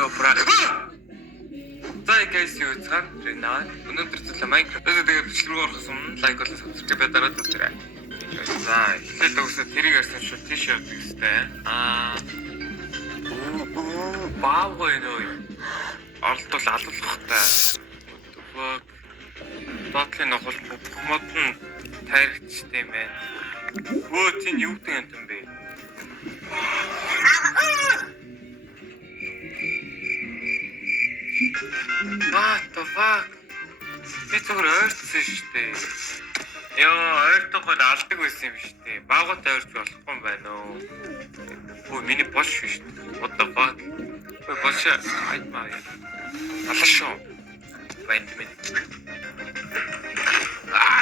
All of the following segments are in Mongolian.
Herobrine. За guys юу цаан Ренат өнөөдөр зөвлө Minecraft тэгээд бичлэг орохоос өмнө лайк болон subscribe дараад үзээрэй. За эхлээд өгсө тэрийг ярьсан шүү тийш явдаг хэвээр. Баавгүй нөө. Оролдвол алуулахтай. Төгөөг доотлын нохол мод нь тайрагчтай юм байна. Өө тийм юу гэдэг юм бэ? What the fuck? Би зүгээр ойрцсон шүү дээ. Йоо, ойртоход алдаг байсан юм шүү дээ. Баагаатай ойрч болохгүй юм байна уу? Өө, миний бош шүү дээ. What the fuck? Өө, бош айтмаа яа. Алаш шүү. Вайтамин.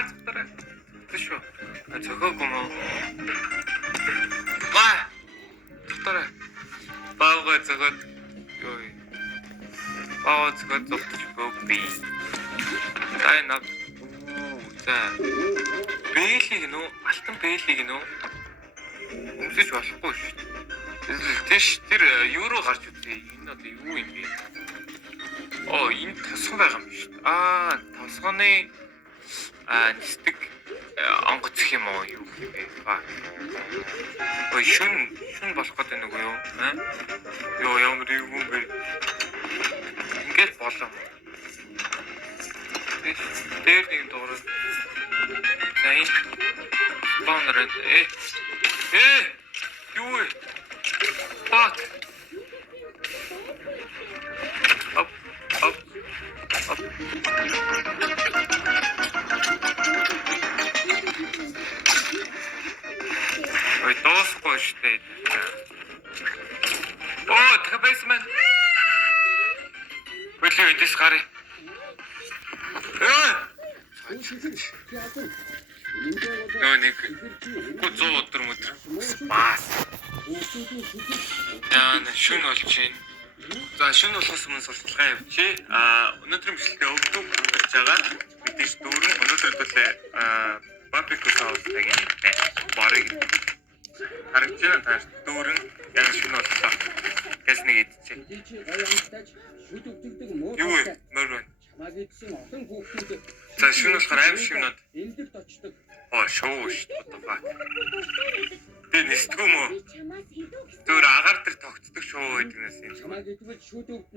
Зүгтараа. Тэшүү. Зөвхөн юм уу? Ваа! Зүгтараа. Баагаа зөвхөн ёо. Зөвхөн зөвхөн тай нав. За. Бэлийг нөө, алтан бэлийг нөө. Өмсөж болохгүй шүү дээ. Тэш тэр юу руу гарч үзье. Энэ одоо юу юм бэ? Оо, энэ тосгон байгаа юм шүү дээ. Тосгоны нисдэг онгоцх юм уу юу юм бэ? Ой, шүн болох гэдэг нэг юу? Йоо, ямар юм бэ? Ингээд болоо. Дээр нэг дуурай. За энэ бонред юу вэ? Fuck. Оп. Ой, тоосгүй шүү дээ. Оо, тэхэбэсмэн. Бүлээ эндээс гарыг. Нэг 100 өдөр мөдөр баас. Шүн болж байна. За шүн болохоос өмнө сурталчилгаа явуулъя. Өнөөдрийн бичлэгээ өвдөг хангаж байгаа. Мэдээж дүүрэн өнөөдөр төлөө бабику саусдаг юм байна. Барыг харагдана тааш дүүрэн яг шүн боллоо. Гэс нэг идчихэ. Юу вэ? Мөр байна. За шүн болохоор аим шүнүүд эндэрт очдог. Оо шоу шүү дээ. Би нэстгүй мө. Тэр агаар дээр тогтдог шоу байдгнаас юм.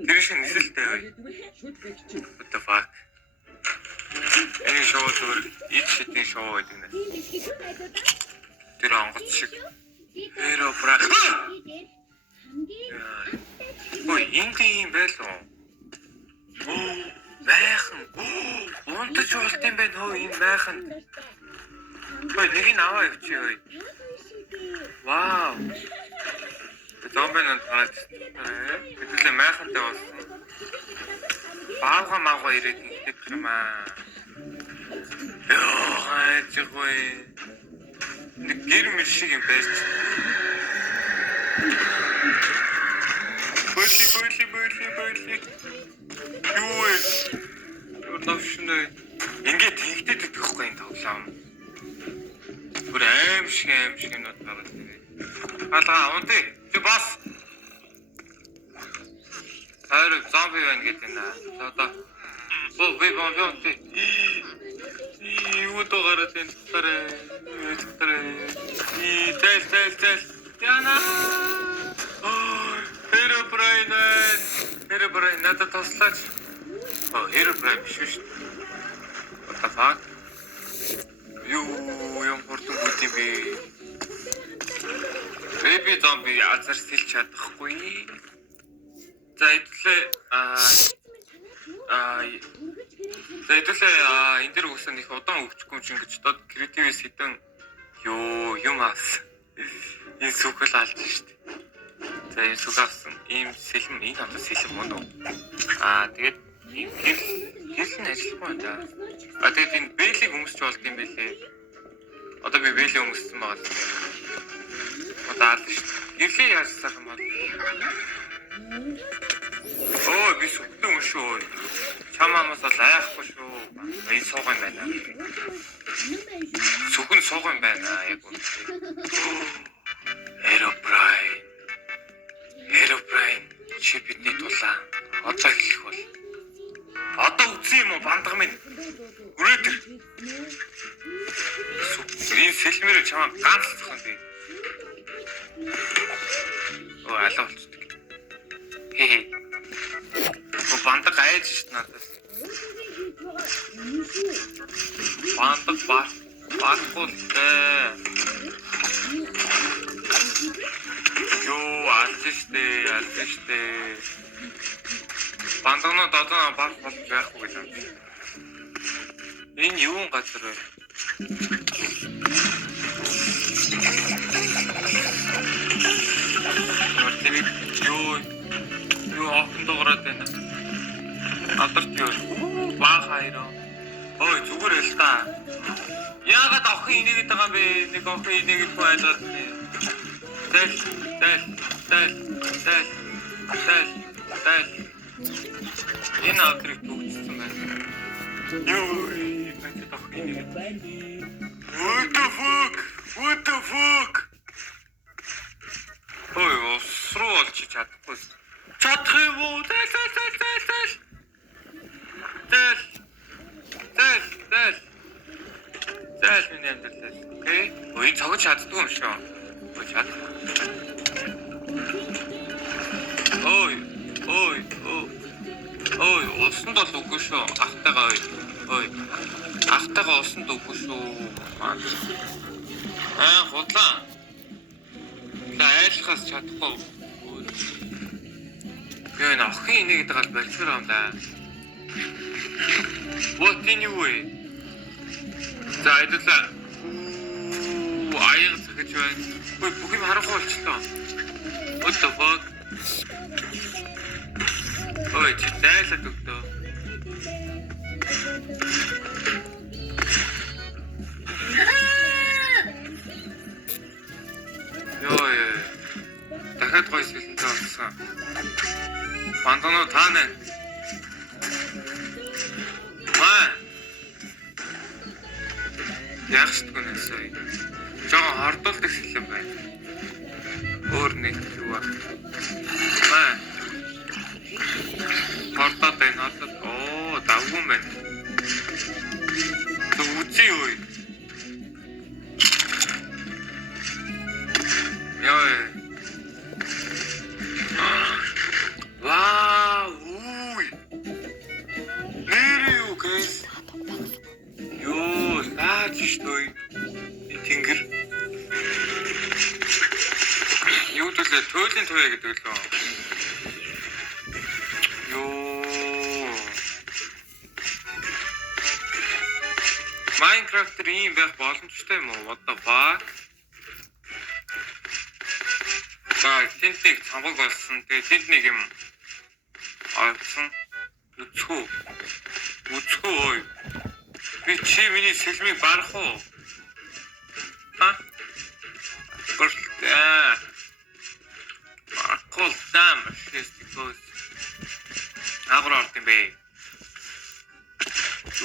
Тэр шиг нэсэлтэй бай. What the fuck? Энэ шоу зүгээр ид шидийн шоу байдгнаас. Тэр онгоц шиг. Herobrine. Ой, энэ юм байлоо. Майхан. Унтаж болт юм байна хөө энэ майхан. Ой, нэг нь аваа явчих. Вау. Зомбинууд гад. Хэвлээ майхантай болсон. Баагаа ирээд ингэдэг юм аа. Йоо, хайчгүй. Нэг гэр мэл шиг юм байж. Бөли. Юу вэ? Өөртөө ингээд тэгдэд идэхгүй энэ тоглоом. Бүр аим шиг юмнууд байгаа тэгээд. Алгаа унтээ. Чи бас. Хайр зомби байна гэдэг нэ. Одоо. Би унтээ. Юу то гараад энэ тараа. Тэл. Яна. Herobrine надад тослооч. Herobrine биш шүү. What the fuck? Юм хурдан бүт юм бэ? Baby zombie азар сэлж чадахгүй. За хэдүүлээ энэ дэр үсэн их удаан өвчгүй юм гэж дод креативээс хэдэн юм аас. Энэ сүхэл алж штт. За энэ сүхэлсэн ийм сэлэм энэ хамт сэлэм мөн үү? Тэгээд хэлэн ажиллахгүй да. Тэгээд энэ бэлийг өмсч болд юм бэлээ. Одоо би бэлээ өмссөн байгаа л. Одоо аль шүү. Гэрлээ яарсан юм бол. Оо би сүхтэн шүү. Чамаамаас бол айхгүй шүү. Энэ сууган байна. Сүхэн сууган байна яг үү. Herobrine чи бидний дулаан. чамаа ганцлах юм би. Оо алаа болчихдог. Хээ. Бандаг айж шít надаас. Бандаг барахгүй. Ёо алжиштэй. Банданууд одоо баг болж байхгүй гэж байна. Энэ юун газар вэ? Тэрийг юу ахын дуурайд байна. Алдарч юу? Баа хайроо. Ой зүгээр л та. Яагаад охин инээгээд байгаа юм бэ? Нэг охин инээгээд байлгаад байна. Тэл. Энэ авдрыг төгссөн байна. Юу байтад охин инээгээд. What the fuck? Ой, осруу олж чадахгүй. Чадах юм уу? Тэл минь амьдрал. Окей. Ой, цогж чаддгүй юм шүү. Ой, чадах. Ой, усанд бол үгүй шүү. Ахтайгаа ой. Ахтайгаа усанд үгүй шүү. Худлаа. Айлхаас чадахгүй. Гэн охин инээгээд байгаа л болчихор юм да. What anyway? За айдалаа. Аяг цагж байна. Ой бүх юм харахгүй болчихлоо. What the fuck? Ой чи дайлаад өгдөө. Ёо. Дахиад гой сэлэнтэй болсон. Бандануу таана. Яахшгүй нэсэй. Жоо хордуулдаг сэлэн байна. Өөр нэг юу ба. Хордоод байна. Оо, давгүй байна. Үзий юу? Ёо. Вау! Нэрээ үгээс. Ёо, наач штой. Тэнгэр. Юу төлөө туйлын туяа гэдэг лөө. Ёо. Minecraft-ээр ийм байх боломжтой юм уу? What the fuck? Тэнд нэг цамбаг болсон. Тэгээ тэнд нэг юм олсон. Үцхүү ой. Би чи миний сэлмийг барах уу? Гэртээ. Барахгүй дам шэстикос. Агар орд юм бэ?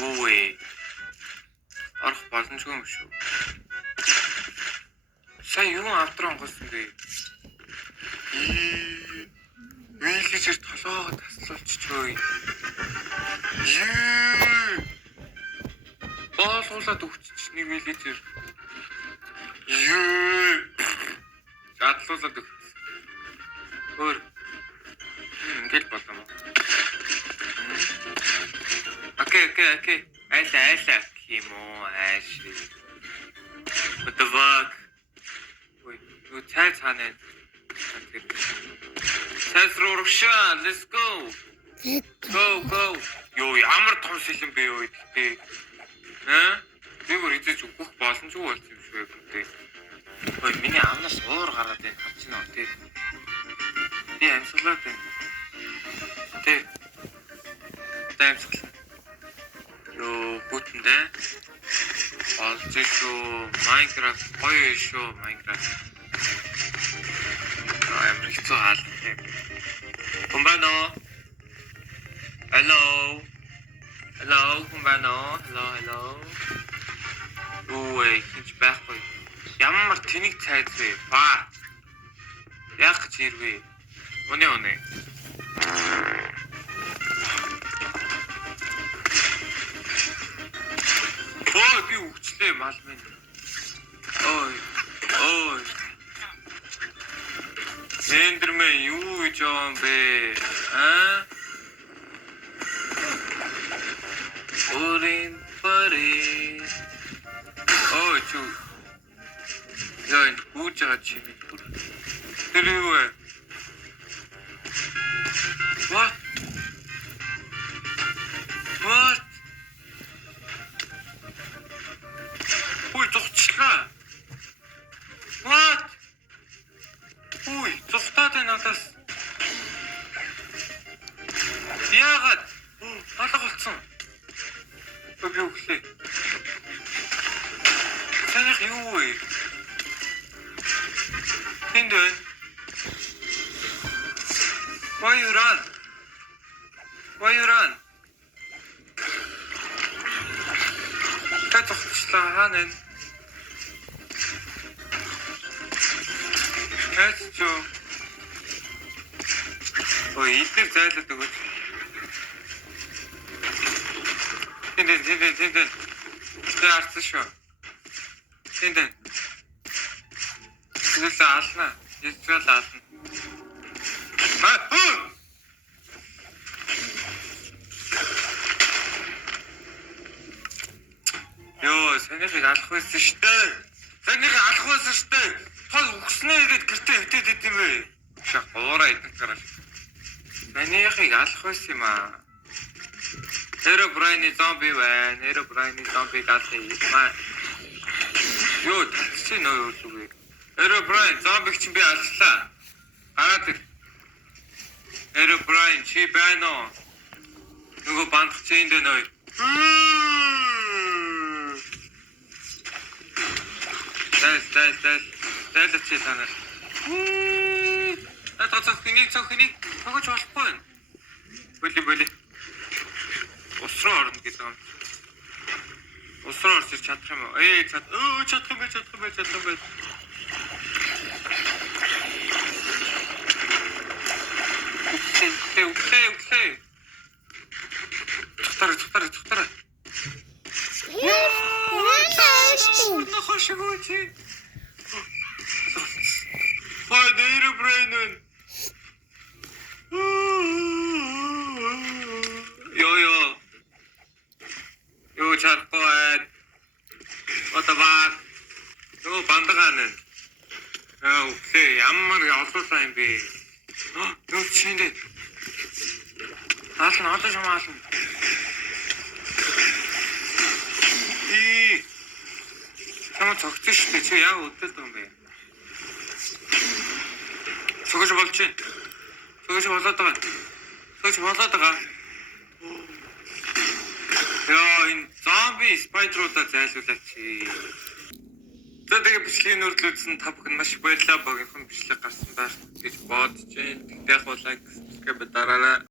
Юу вэ? Арах боломжгүй юм шүү. Сайн юу автраа онгосон бэ? Вилижер толгоо таслуулчихгүй. Боолгуулаад өгчих нэг вилижер. Задлуулаад өг. Өөр. Ингээл болоо. Окей. Айла кимо ааш. What the fuck? Ой, юу цаана. Сасруршаа, let's go. Go. Ёо, ямар том сэлэн бэ юу гэдэг. Тэгвэр идэж өгөх боломжгүй болсон юм шүү гэдэг. Ой, миний амнаас уур гараад байна. Харж байна уу тий. Би амьсгалаад байна. Тий. Амьсгал. Ёо, бүтэндээ. Олж шүү. Minecraft гоё шүү, Minecraft. I'm so hard. Kumbano. Hello, kumbano. Hello. Ой, хинч байхгүй. Ямар тэнийг цайд вэ? Ба. Яг ч ирвэ. Өнөө. Ой, би үгчлээ мал минь. Ой. Ой. Эндермен юу гэж юм бэ? Орин пари. Ой чүү. Яа энэ гүйж байгаа чимээ бүр. Тэр юу вэ? What? What? Ой зогчлаа. What? Ой зогтаад байна надаас. Яагаад? Алга болсон. Юу гэлээ? Танах юу вэ? Энд байна. Why you run? Why you run? Татчихлаа хаана вэ? Хэцүү. Ой, илэр зайлаад өгөөч. Тэндэн. Тэ арцсан шүү. Тэндэн. Тэгэлээ ална. Яцгаал ална. Йоо, санийхыг алах байсан шүү дээ. Тол өгснээ гээд гэртээ хитээд идэв юм бэ? Шах уураа идэх гараа. Санийхыг алах байсан юм аа. Herobrine зомби байна. Herobrine зомби галаа. Йоо, чи нөө үгүй. Herobrine зомбиг чинь би алчлаа. Гараад ир. Herobrine чи байна уу? Нөгөө бандх чи энд байна уу? Дай чи танаа. Цохинийг тогож болохгүй. Боли. Усруу орно гэдэг юм. Усруу орж чадах юм уу? Чадах юм бэ. Үхлээ. Тухтараа. Нахашгүйчи. Ой, Herobrine. Юу чарахгүй. Отаваа. Юу бандагаан. Үхлээ. Ямар олоолаа юм бэ? Юу чиндээ. Ална. Чамд цогцсон шүү дээ. Чи яг өдөөд байгаа юм бэ? Цогж болж байна. Цогж болоод байгаа. Яа, энэ зомби спайдеруудаа зайлуулаач. За тэгээ бичлэгийн үрдэл үзсэн та бүхэн маш баярлалаа. Багийнхан бичлэг гарсан байх гэж бодож байна. Яг бол лайк, subscribe дараарай.